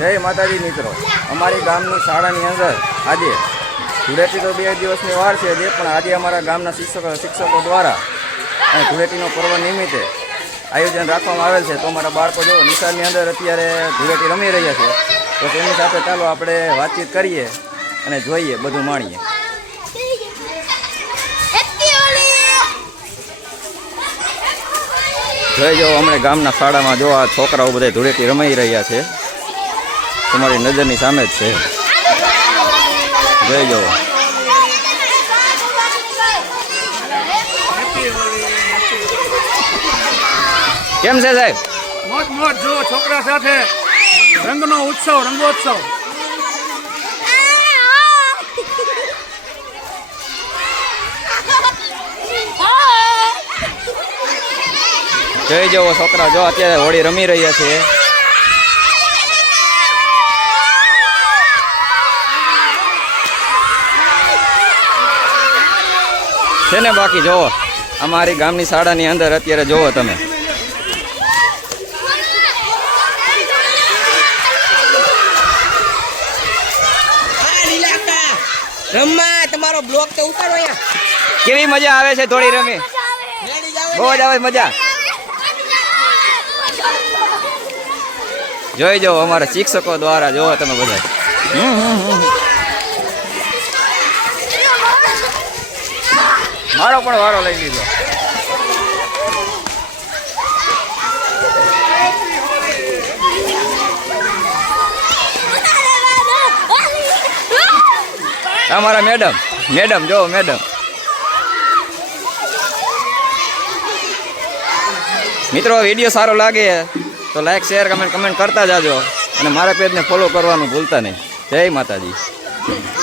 જય માતાજી મિત્રો, અમારી ગામની શાળાની અંદર આજે ધૂળેટી તો 2 દિવસની વાર છે જે પણ આજે અમારા ગામના શિક્ષકો દ્વારા અને ધૂળેટીનો પર્વ નિમિત્તે આયોજન રાખવામાં આવેલ છે। તો અમારા બાળકો જો નિશાળની અંદર અત્યારે ધૂળેટી રમી રહ્યા છે, તો તેમની સાથે ચાલો આપણે વાતચીત કરીએ અને જોઈએ, બધું માણીએ। જોઈ જો અમને ગામના શાળામાં જો આ છોકરાઓ બધા ધૂળેટી રમાઈ રહ્યા છે, તમારી નજરની સામે જ છે। જોઈ જો કેમ છે સાહેબ? મોજ મોજ જો છોકરા સાથે રંગનો ઉત્સવ, રંગોત્સવ। જોઈ જવો છોકરા જો અત્યારે હોળી રમી રહ્યા છે ને બાકી જોવો અમારી ગામની શાળાની અંદર અત્યારે જોવો તમે રમ્મા તમારો બ્લોક તો ઉતારો અહીંયા। કેવી મજા આવે છે થોડી રમી? બહુ જ આવે મજા। જોઈ જાઓ અમારા શિક્ષકો દ્વારા જોવો તમે બધા। મારો પણ વારો લઈ લીધો। અમારા મેડમ જો મેડમ મિત્રો, વિડીયો સારો લાગે તો લાઈક શેર કમેન્ટ કરતા જાજો અને મારા પેજને ફોલો કરવાનું ભૂલતા નહીં। જય માતાજી।